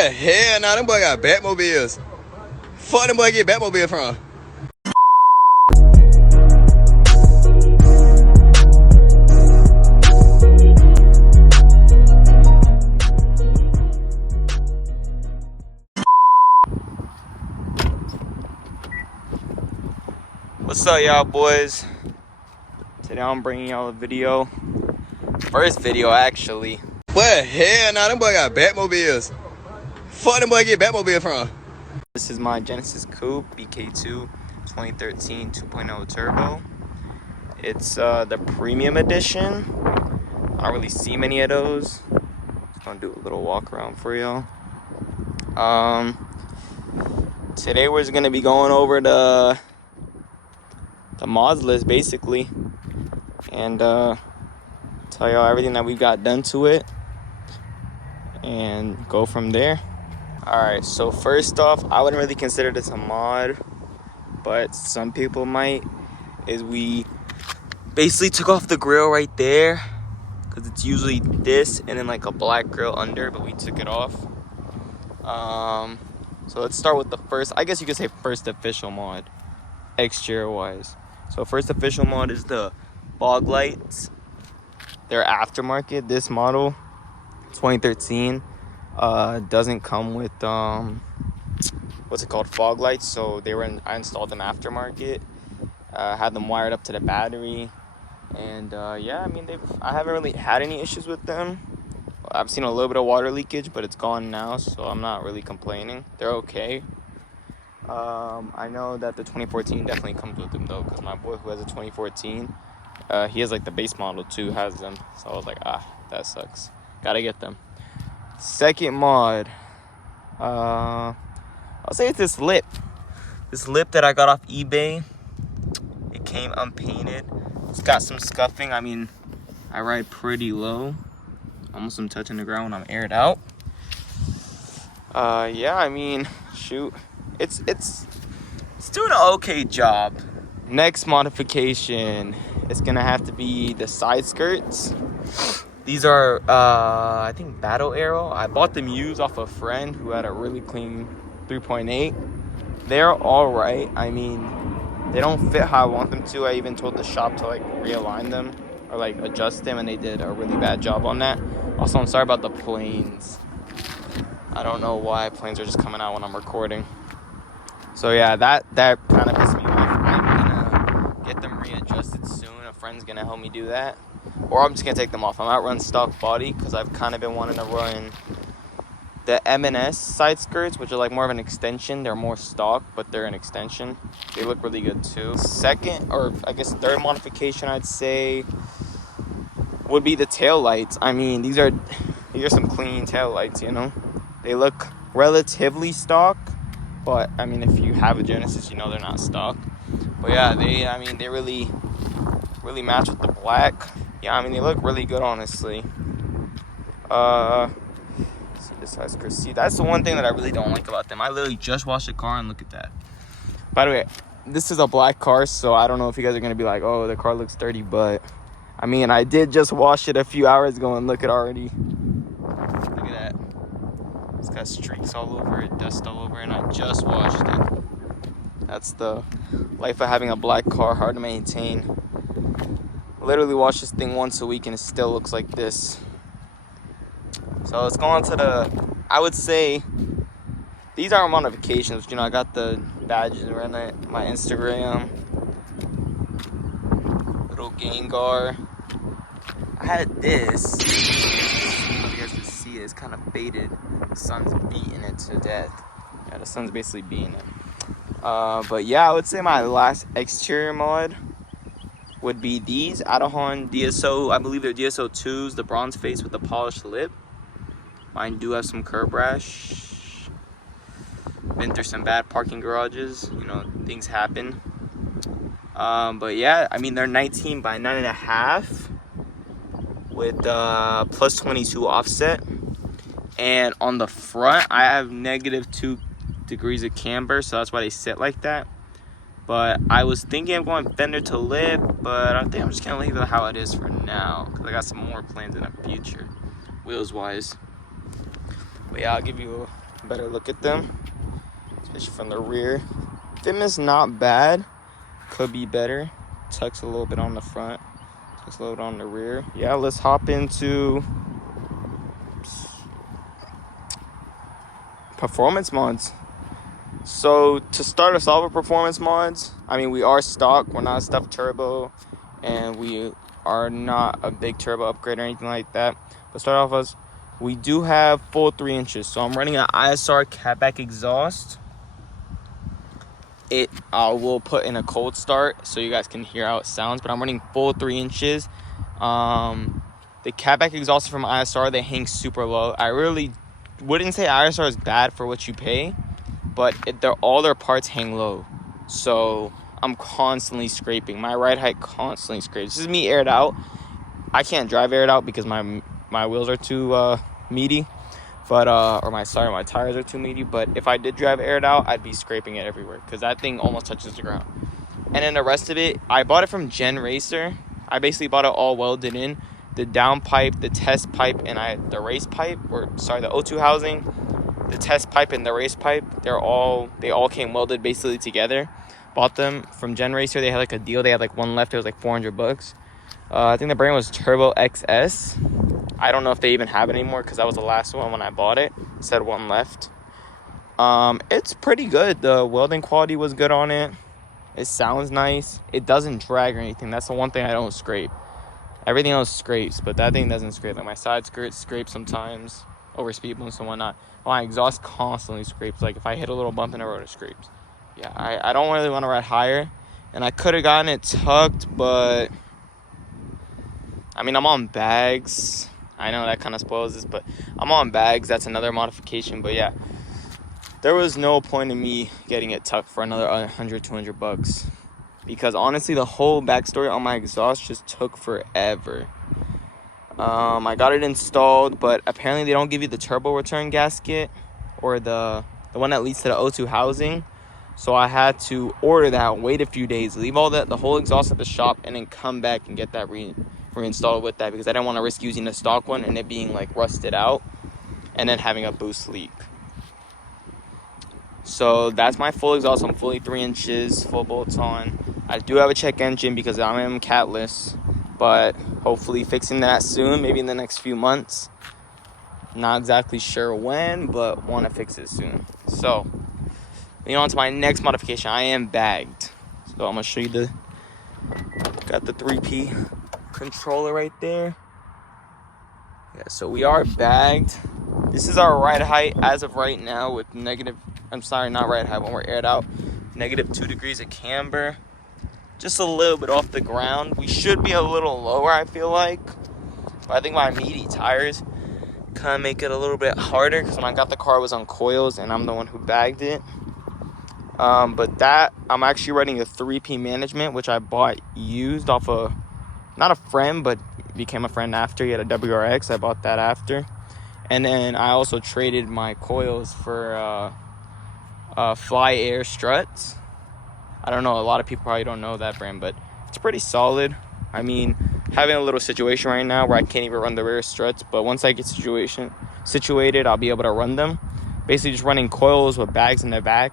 Well, hell nah, them boy got Batmobiles. Fuck them boy get Batmobile from. What's up, y'all boys? Today I'm bringing y'all a video. First video, actually. Well, hell nah, them boy got Batmobiles. Fuck them boy get Batmobile from. This is my Genesis Coupe BK2 2013 2.0 Turbo. It's the premium edition. I don't really see many of those. Just gonna do a little walk around for y'all. Today we're just gonna be going over the mods list basically, and tell y'all everything that we've got done to it and go from there. Alright, so first off, I wouldn't really consider this a mod, but some people might. Is we basically took off the grill right there, because it's usually this and then like a black grill under, but we took it off. So let's start with the first, I guess you could say first official mod, exterior wise. So first official mod is the fog lights. They're aftermarket. This model, 2013, doesn't come with what's it called, fog lights. So I installed them aftermarket. Had them wired up to the battery, and yeah, I mean I haven't really had any issues with them. I've seen a little bit of water leakage, but it's gone now, so I'm not really complaining. They're okay. I know that the 2014 definitely comes with them though, because my boy who has a 2014, he has like the base model too, has them. So I was like, that sucks. Gotta get them. Second mod, I'll say it's this lip. This lip that I got off eBay. It came unpainted. It's got some scuffing. I mean, I ride pretty low. Almost I'm touching the ground when I'm aired out. Yeah, I mean, shoot. It's doing an okay job. Next modification, it's gonna have to be the side skirts. These are I think Battle Arrow. I bought them used off a friend who had a really clean 3.8. They're all right. I mean, they don't fit how I want them to. I even told the shop to like realign them or like adjust them, and they did a really bad job on that. Also, I'm sorry about the planes. I don't know why planes are just coming out when I'm recording. So yeah, that kind of pissed me off. I'm gonna get them readjusted soon. A friend's gonna help me do that, or I'm just gonna take them off. I might run stock body because I've kind of been wanting to run the M&S side skirts, which are like more of an extension. They're more stock, but they're an extension. They look really good too. Second, or I guess third modification, I'd say would be the tail lights. I mean, these are some clean tail lights, you know. They look relatively stock, but I mean, if you have a Genesis, you know they're not stock. But yeah, they really match with the black. Yeah, I mean, they look really good, honestly. See this side skirt. See, that's the one thing that I really don't like about them. I literally just washed the car and look at that. By the way, this is a black car, so I don't know if you guys are gonna be like, oh, the car looks dirty, but I mean, I did just wash it a few hours ago and look at already. Look at that. It's got streaks all over it, dust all over it, and I just washed it. That's the life of having a black car, hard to maintain. Literally wash this thing once a week and it still looks like this. So let's go on to I would say, these are modifications. You know, I got the badges around my Instagram. Little Gengar. I had this. I don't know if you guys can see it. It's kind of faded. The sun's beating it to death. Yeah, the sun's basically beating it. But yeah, I would say my last exterior mod would be these Adahon DSO. I believe they're DSO 2s, the bronze face with the polished lip. Mine do have some curb rash. Been through some bad parking garages. You know, things happen. But yeah, I mean, they're 19 by 9.5 with plus 22 offset. And on the front, I have -2 degrees of camber, so that's why they sit like that. But I was thinking of going fender to lip, but I think I'm just gonna leave it how it is for now, because I got some more plans in the future, wheels wise. But yeah, I'll give you better look at them, especially from the rear. Them is not bad. Could be better. Tucks a little bit on the front. Tucks a little bit on the rear. Yeah, let's hop into performance mods. So to start us off with performance mods, I mean, we are stock. We're not a stuffed turbo, and we are not a big turbo upgrade or anything like that. But start off as we do have full 3 inches. So I'm running an ISR catback exhaust. I will put in a cold start so you guys can hear how it sounds, but I'm running full 3 inches. The catback exhaust from ISR, they hang super low. I really wouldn't say ISR is bad for what you pay, but all their parts hang low. So I'm constantly scraping. My ride height constantly scrapes. This is me aired out. I can't drive aired out because my wheels are too meaty. But my tires are too meaty. But if I did drive aired out, I'd be scraping it everywhere because that thing almost touches the ground. And then the rest of it, I bought it from Gen Racer. I basically bought it all welded in. The down pipe, the test pipe, and the race pipe, the O2 housing, the test pipe and the race pipe, they all came welded basically together. Bought them from Gen Racer. They had like a deal. They had like one left. It was like $400. I think the brand was Turbo XS. I don't know if they even have it anymore because that was the last one when I bought it. It said one left. It's pretty good. The welding quality was good on it. It sounds nice. It doesn't drag or anything. That's the one thing I don't scrape. Everything else scrapes, but that thing doesn't scrape. Like my side skirts scrape sometimes over speed bumps and whatnot. My exhaust constantly scrapes. Like if I hit a little bump in the road, it scrapes. Yeah, I don't really want to ride higher. And I could have gotten it tucked, but I mean, I'm on bags. I know that kind of spoils this, but I'm on bags. That's another modification. But yeah, there was no point in me getting it tucked for another $100-200 because honestly, the whole backstory on my exhaust just took forever. I got it installed, but apparently they don't give you the turbo return gasket or the one that leads to the O2 housing. So I had to order that, wait a few days, leave the whole exhaust at the shop, and then come back and get that reinstalled with that because I didn't want to risk using the stock one and it being like rusted out and then having a boost leak. So that's my full exhaust. I'm fully 3 inches, full bolts on. I do have a check engine because I am catless, but hopefully fixing that soon, maybe in the next few months. Not exactly sure when, but want to fix it soon. So on to my next modification. I am bagged. So I'm going to show you got the 3P controller right there. Yeah, so we are bagged. This is our ride height as of right now with not ride height when we're aired out. -2 degrees of camber. Just a little bit off the ground. We should be a little lower, I feel like. But I think my meaty tires kind of make it a little bit harder because when I got the car, it was on coils and I'm the one who bagged it. But that, I'm actually running a 3P management, which I bought used off not a friend, but became a friend after. He had a WRX. I bought that after. And then I also traded my coils for Fly Air struts. I don't know, a lot of people probably don't know that brand, but it's pretty solid. I mean, having a little situation right now where I can't even run the rear struts, but once I get situated, I'll be able to run them. Basically just running coils with bags in the back,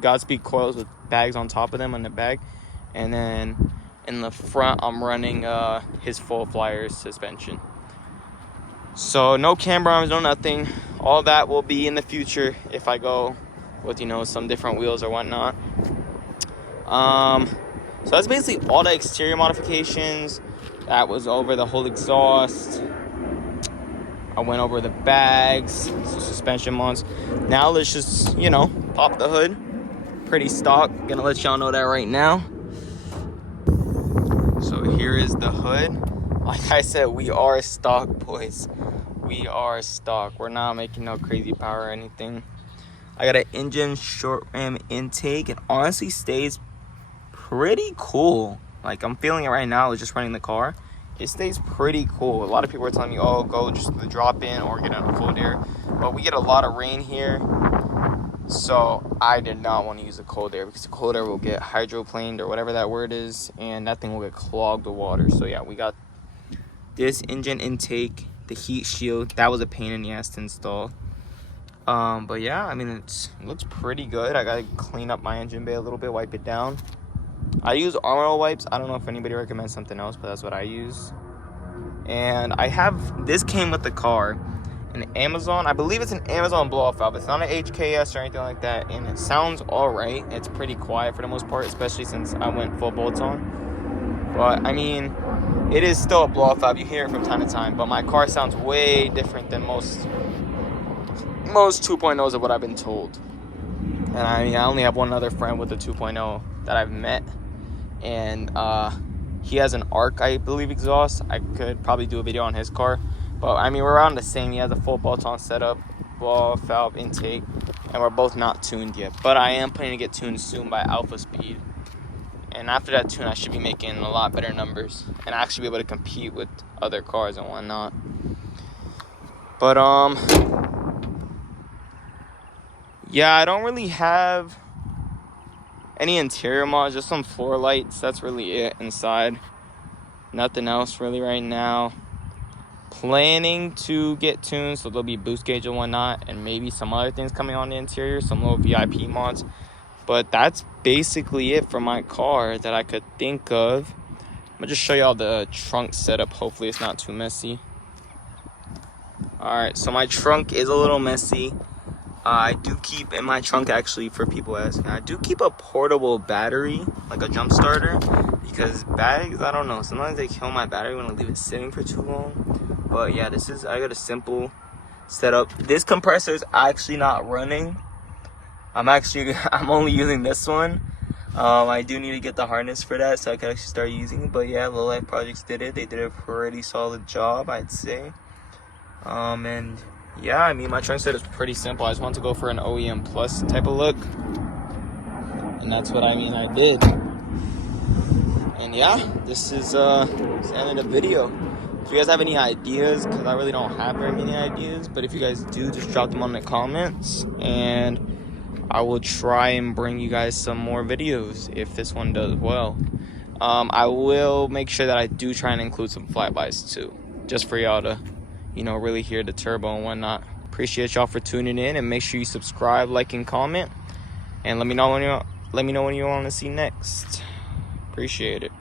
Godspeed coils with bags on top of them on the back. And then in the front, I'm running his full Flyer suspension. So no camber arms, no nothing. All that will be in the future if I go with, some different wheels or whatnot. So that's basically all the exterior modifications. That was over the whole exhaust. I went over the bags, suspension mods. Now let's just, pop the hood. Pretty stock. Gonna let y'all know that right now. So here is the hood. Like I said, we are stock, boys. We are stock. We're not making no crazy power or anything. I got an engine short ram intake. It honestly stays pretty cool. Like I'm feeling it right now, just running the car. It stays pretty cool. A lot of people are telling me, oh, go just the drop in or get on cold air. But we get a lot of rain here. So I did not want to use the cold air because the cold air will get hydroplaned or whatever that word is. And that thing will get clogged with water. So yeah, we got this engine intake, the heat shield. That was a pain in the ass to install. But yeah, I mean, it looks pretty good. I gotta clean up my engine bay a little bit, wipe it down. I use armor all wipes. I don't know if anybody recommends something else, but that's what I use. And I have, this came with the car, an Amazon, I believe it's an Amazon blow-off valve. It's not an HKS or anything like that, and it sounds all right. It's pretty quiet for the most part, especially since I went full bolts on. But I mean, it is still a blow-off valve. You hear it from time to time, but my car sounds way different than most 2.0s of what I've been told. And I mean, I only have one other friend with a 2.0 that I've met, and he has an ARC, I believe, exhaust. I could probably do a video on his car, but I mean, we're around the same. He has a full bolt-on setup, blow-off valve intake, and we're both not tuned yet. But I am planning to get tuned soon by Alpha Speed, and after that tune, I should be making a lot better numbers and actually be able to compete with other cars and whatnot. But yeah, I don't really have any interior mods, just some floor lights. That's really it inside. Nothing else really right now. Planning to get tuned, so there'll be boost gauge and whatnot, and maybe some other things coming on the interior, some little VIP mods. But that's basically it for my car that I could think of. I'm gonna just show y'all the trunk setup. Hopefully it's not too messy. Alright, so my trunk is a little messy. I do keep in my trunk, actually, for people asking, I do keep a portable battery, like a jump starter, because bags, I don't know, sometimes they kill my battery when I leave it sitting for too long. But yeah, I got a simple setup. This compressor is actually not running. I'm only using this one. I do need to get the harness for that so I can actually start using it. But yeah, Low Life Projects did it. They did a pretty solid job, I'd say. And yeah, I mean, my trunk set is pretty simple. I just want to go for an OEM Plus type of look, and that's what I did. And yeah, this is the end of the video. If you guys have any ideas, because I really don't have very many ideas, but if you guys do, just drop them on the comments, and I will try and bring you guys some more videos if this one does well. I will make sure that I do try and include some flybys too, just for y'all to, you know, really hear the turbo and whatnot. Appreciate y'all for tuning in, and make sure you subscribe, like, and comment, and let me know when you want to see next. Appreciate it.